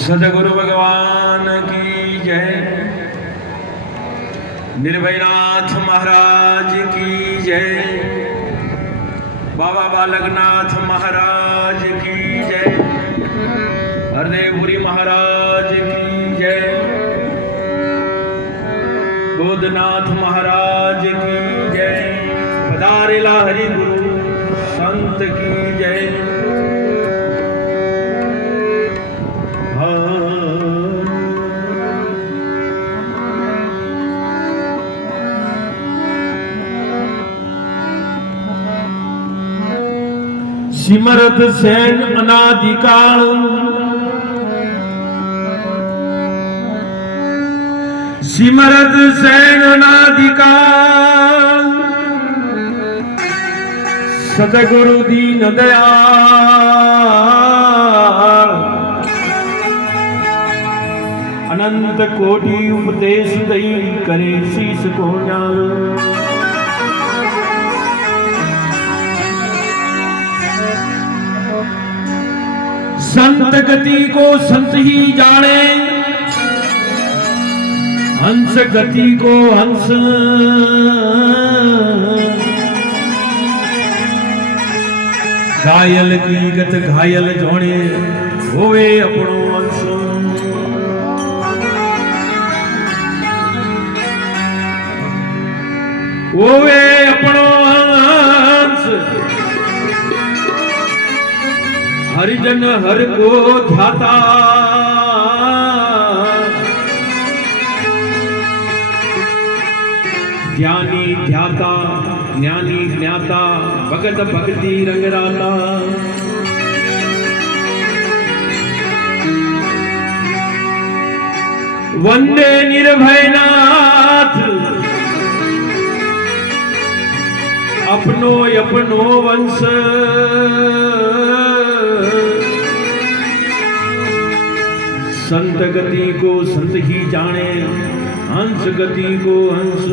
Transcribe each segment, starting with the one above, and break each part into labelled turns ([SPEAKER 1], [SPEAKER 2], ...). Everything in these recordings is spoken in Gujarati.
[SPEAKER 1] સદગુરુ ભગવાન કી જય નિર્ભયનાથ મહારાજ કી જય બાબા બાલકનાથ મહારાજ કી જય હરદેવપુરી મહારાજ કી જય ગોદનાથ મહારાજ કી જય પધારેલા હરિગુરુ સંત કી જય ਅੰਮ੍ਰਿਤ ਸੈਨ ਅਨਾਦਿਕਾਲ। ਸਿਮਰਤ ਸੈਨ ਅਨਾਦਿਕਾਲ। ਸਤਿਗੁਰੂ ਦੀ ਨਦਿਆ ਅਨੰਤ ਕੋਟੀ ਉਪਦੇਸ਼ ਦਈ ਕਰੇ ਸੀਸ ਕੋ ਜਾਣ संत गति को संत ही जाने। हंस गति को हंस। घायल की गत घायल जोड़े, होवे अपनो अंश होवे હરિજન હર કો ધાતા ધ્યાની ધ્યાતા, જ્ઞાની જ્ઞાતા, ભગત ભક્તિ રંગરાતા. વંદે નિર્ભયનાથ. અપનો અપનો વંશ. संत गति को संत ही जाने हंस गति को हंस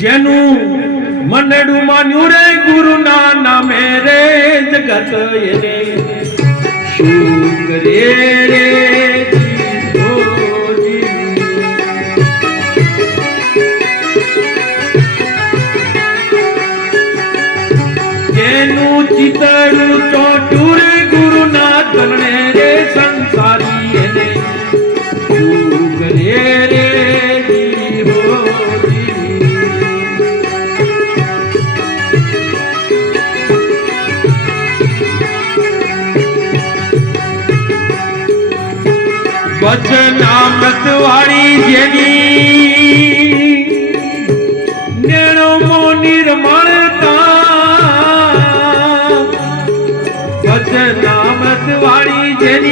[SPEAKER 1] જેનું મનડું માન્યું રે ગુરુ ના નામે રે જગત એને શું કરે રે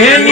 [SPEAKER 1] એની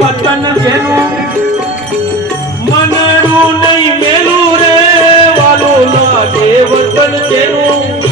[SPEAKER 1] વતન જેનું મનડું નહીં મેલું રે. વાલું લાગે વતન જેનું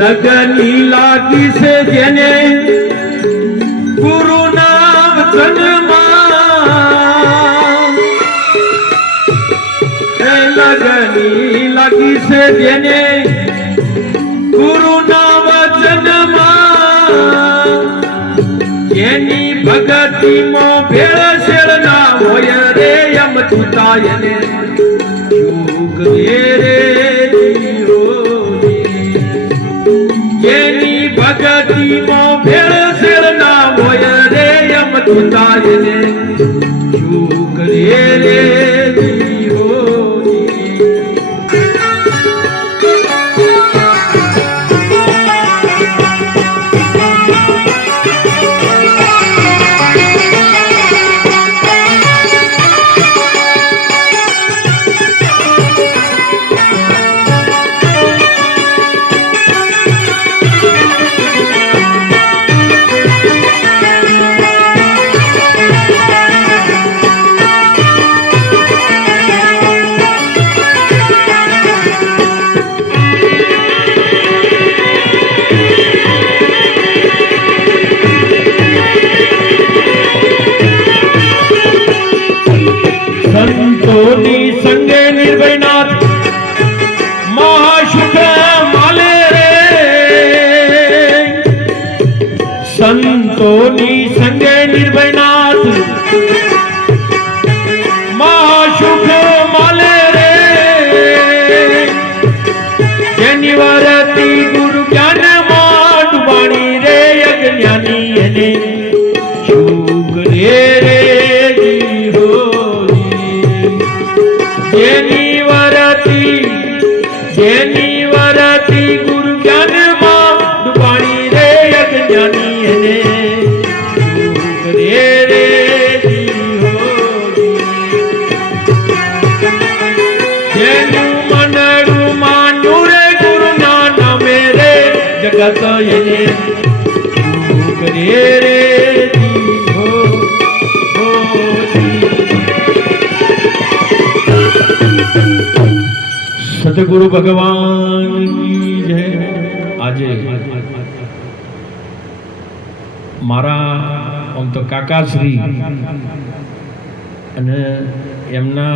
[SPEAKER 1] લગની લાગી છે જેને ગુરુ નામ જન્મા લગની લાગી છે જેને ગુરુ નામ જન્મા એની ભગતીમાં ભેળ શેળ ના હોય રે તુતાય ને તુતાય ને રે રે? એને શુગ રે રે. જેની વરતી જેની વરતી ગુરુ જ્ઞાનમાં ડુબાણી રે અજ્ઞાની એને શુગ રે રે. જેનું મનડું માનું રે ગુરુ ના નામે રે જગત એને સુખ રે રે જીવો સતગુરુ ભગવાન આજે મારા આમ તો કાકાશ્રી અને એમના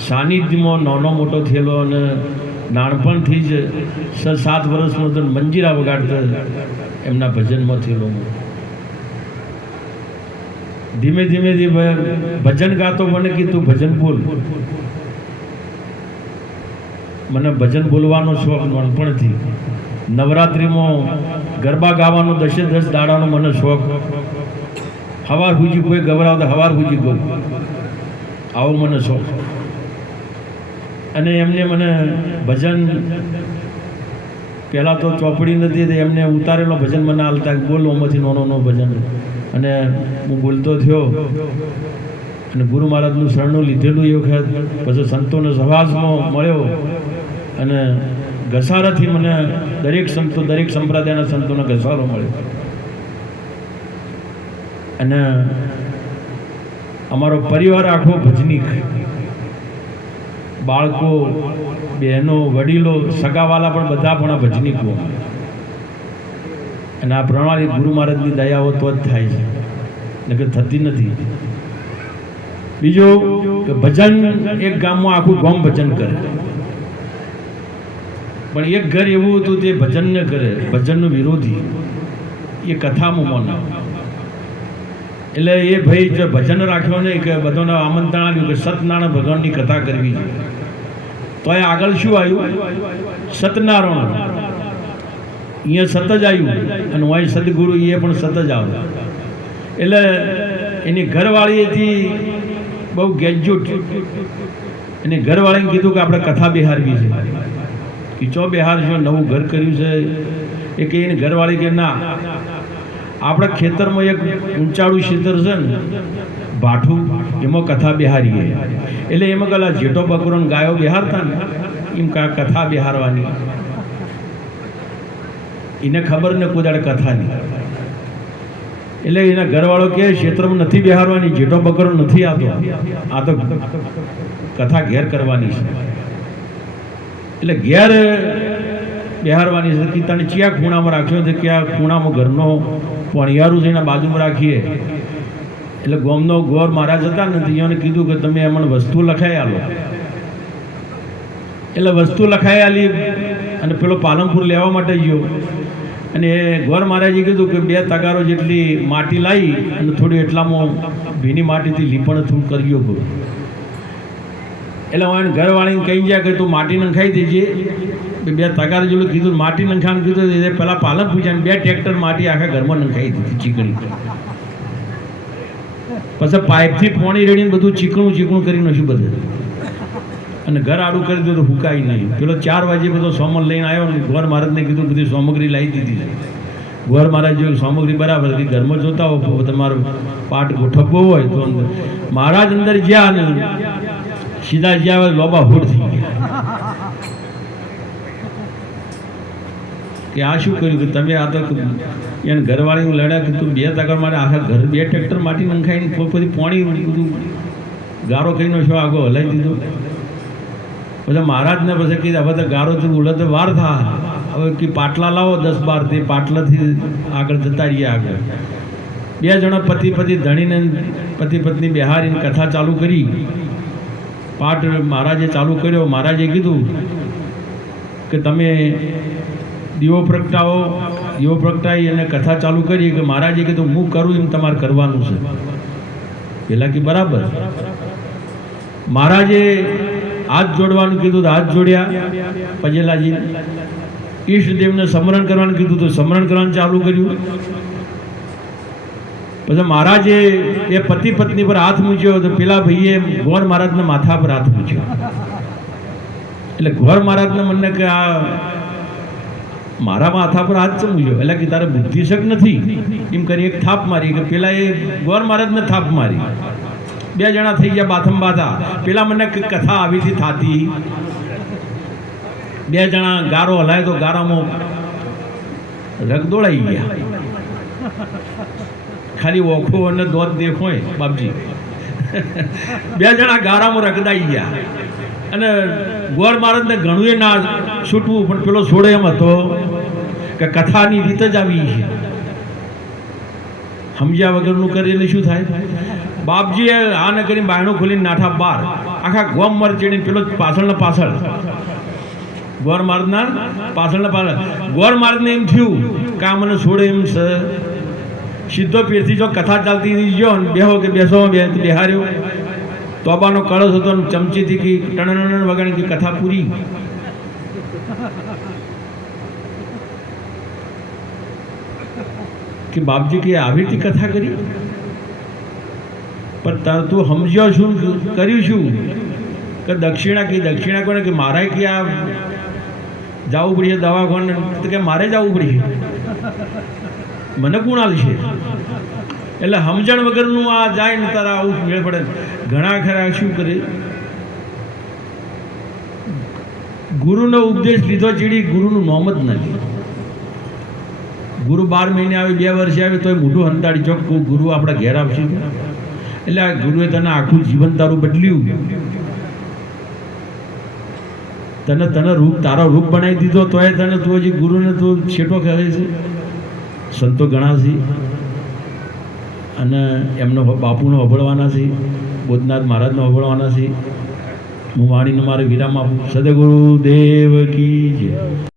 [SPEAKER 1] સાનિધ્યમાં નાનો મોટો થયેલો અને નાનપણથી જ છ સાત વર્ષનો તો મંજીરા વગાડતા એમના ભજનમાં થયેલો હું. ધીમે ધીમે ધીમે ભજન ગાતો મને કીધું ભજન બોલ. મને ભજન બોલવાનો શોખ નાનપણથી. નવરાત્રિમાં ગરબા ગાવાનો દસે દસ દાડાનો મને શોખ. હવાર હુજી કોઈ ગવરાવતા હવાર હુજી ગયું આવો મને શોખ. અને એમને મને ભજન પહેલાં તો ચોપડી નથી એમને ઉતારેલો ભજન મને હાલતા બોલ ઓમાંથી નોનો નો ભજન. અને હું બોલતો થયો. અને ગુરુ મહારાજનું શરણું લીધેલું એ વખત. પછી સંતોને સવાસમાં મળ્યો. અને ઘસારાથી મને દરેક સંતો, દરેક સંપ્રદાયના સંતોને ઘસારો મળ્યો. અને અમારો પરિવાર આખો ભજનીક. બાળકો, બહેનો, વડીલો, સગાવાલા પણ બધા પણ ભજનીકો અને આ પ્રણાલી ગુરુ મહારાજની દયાઓ તો જ થાય છે. નકર થતી નથી. બીજું કે ભજન એક ગામમાં આખું ગામ ભજન કરે. પણ એક ઘર એવું હતું તે ભજન ન કરે. ભજનનો વિરોધી. એ કથામાં મને એટલે એ ભાઈ જે ભજન રાખ્યો ને કે બધાને આમંત્રણ આવ્યું કે સતનારાયણ ભગવાનની કથા કરવી છે. તો એ આગળ શું આવ્યું? સતનારાયણ અહીંયા સત જ આવ્યું. અને અહીં સદગુરુ, એ પણ સત જ આવે. એટલે એની ઘરવાળીએથી બહુ ગેજ્યુટ એની ઘરવાળીને કીધું કે આપણે કથા બિહારવી છે. કે ચો બિહાર છો નવું ઘર કર્યું છે. એ કે એની ઘરવાળી કે ના આપણા ખેતરમાં એક ઊંચાળું ખેતર છે ને, ભાઠું, એમાં કથા બિહારીએ. એટલે એમાં કલા જેટો બકરો ગાયો બિહારતા ને, એમ કા કથા બિહારવાની. એને ખબર ને કુદાડ કથાની. એટલે એના ઘરવાળો કે ક્ષેત્રમાં નથી બિહારવાની જેટો બકરો નથી આવતો. આ તો કથા ઘેર કરવાની છે. એટલે ઘેર બિહારવાની છે. કે તને ક્યાં ખૂણામાં રાખ્યો છે? ક્યાં ખૂણામાં ઘરનો પણિયારું એના બાજુમાં રાખીએ. એટલે ગોમનો ગોર મહારાજ હતા ને, તો એને કીધું કે તમે એમણે વસ્તુ લખાઈ આલો. એટલે વસ્તુ લખાઈ આલી અને પેલો પાલનપુર લેવા માટે ગયો. અને એ ગોર મહારાજે કીધું કે બે તગારો જેટલી માટી લાવી અને થોડી એટલામાં ભીની માટીથી લીપણ થોડું કર્યો ગયો એટલે હું એને ઘરવાળીને કહી જાય કે તું માટી નંખાઈ દેજે. બે તગાર જેટલું કીધું, માટી નંખાણ કીધું એ પહેલાં પાલક પૂછ્યા બે ટ્રેક્ટર માટી આખા ઘરમાં નંખાઈ દીધી ચીકણી. પછી પાઇપથી પોણી રેડીને બધું ચીકણું ચીકણું કરી નાખ્યું બધું. અને ઘર આડું કરી દીધું હુકાઈ નહીં. પેલો ચાર વાગે બધો સોમલ લઈને આવ્યો ને ગોર મહારાજને કીધું, બધી સામગ્રી લાવી દીધી ગોર મહારાજ જોયું, સામગ્રી બરાબર હતી. ઘરમાં જોતા હો તમારો પાઠ ગોઠવવો હોય, તો મહારાજ અંદર જ્યાં સીધા જ્યાં હોય લોબા હોડ થઈ ગયા. કે આ શું કર્યું કે તમે આ તો એને ઘરવાળીનું લડ્યા કે તું બે તાકર માટે આખા ઘર બે ટ્રેક્ટર માટી નંખાઈને પછી પોણી બધું ગારો કહીનો છો આગો હલાવી દીધો. પછી મહારાજને પછી કીધા હવે તો ગારો થી તો વાર થા. હવે કે પાટલા લાવો દસ બાર તે પાટલાથી આગળ જતા રહીએ આગળ. બે જણા પતિ પતિ ધણીને પતિ પત્ની બિહારીને કથા ચાલુ કરી. પાઠ મહારાજે ચાલુ કર્યો. મહારાજે કીધું કે તમે દીવો પ્રગટાવો. દીવો પ્રગટાવી અને કથા ચાલુ કરી કે મહારાજે કીધું, હું કરું એમ તમારે કરવાનું છે. પેલા કે બરાબર. મહારાજે હાથ જોડવાનું કીધું તો હાથ જોડ્યા. પજેલાજી ઈષ્ટદેવને સ્મરણ કરવાનું કીધું તો સ્મરણ કરવાનું ચાલુ કર્યું. પછી મહારાજે એ પતિ પત્ની પર હાથ મૂક્યો તો પેલા ભાઈએ ગોર મહારાજના માથા પર હાથ મૂક્યો. એટલે ગોર મહારાજને મને કે આ મારા માથા પર હાથ મૂક્યો? એટલે કે તારે બુદ્ધિશક નથી. એમ કરી એક થાપ મારી કે પેલા એ ગોર મહારાજને થાપ મારી. બે જણા થઈ ગયા બાથમ બાથા. પેલા મને કથા આવીથી થાતી? બે જણા ગારો હલાય તો ગારામાં રગદોળાઈ ગયા. ખાલી ઓખો અને દોધ દેખોય, બાપજી. બે જણા ગારામાં રગદાઈ ગયા. અને ગોળ મહારાજને ઘણું એ ના છૂટવું, પણ પેલો છોડે એમ હતો કે કથાની રીત જ આવી છે. સમજ્યા વગરનું કરીને શું થાય? બાપજીએ આ ન કરીને બાયણું ખોલીને નાઠા બાર. આખા ગોમ મર ચડીને પેલો પાછળના પાછળ. ગોર માર્ગના પાછળના પાછળ. ગોર માર્ગને એમ થયું કે આ મને છોડે એમ છે. સીધો પીરથી જો કથા ચાલતી હતી જો બેહો કે બેસો, બે બેહાર્યો. તોબાનો કળશ હતો ચમચીથી કે ટણ વગાડી કે કથા પૂરી. કે બાપજી કે આવી રીતે કથા કરી? પણ તાર તું સમજ્યો શું કર્યું શું કે દક્ષિણા કે દક્ષિણા કોને કે મારે કે આ જવું પડશે દવાખાને. કે મારે જવું પડશે મને કુણાલ છે? એટલે સમજણ વગરનું આ જાય ને તારા આવું મેળ પડે ઘણા ખરા શું કરે? ગુરુનો ઉપદેશ લીધો ચીડી, ગુરુનું નોમ જ નથી. ગુરુ બાર મહિને આવે, બે વર્ષે આવે, તોય મોઢું હંતાડી ચોક ગુરુ આપણા ઘેર આવશે એટલે આ ગુરુએ તને આખું જીવન તારું બદલ્યું. તને તને રૂપ, તારો રૂપ બનાવી દીધો, તોય તને તું હજી ગુરુને તું છેટો કહે છે. સંતો ઘણા છે. અને એમનો બાપુનો અભળવાના છે. બોધનાથ મહારાજનો અભળવાના છે. હું વાણીને મારે વિરામ આપું. સદગુરુ દેવ કી જય.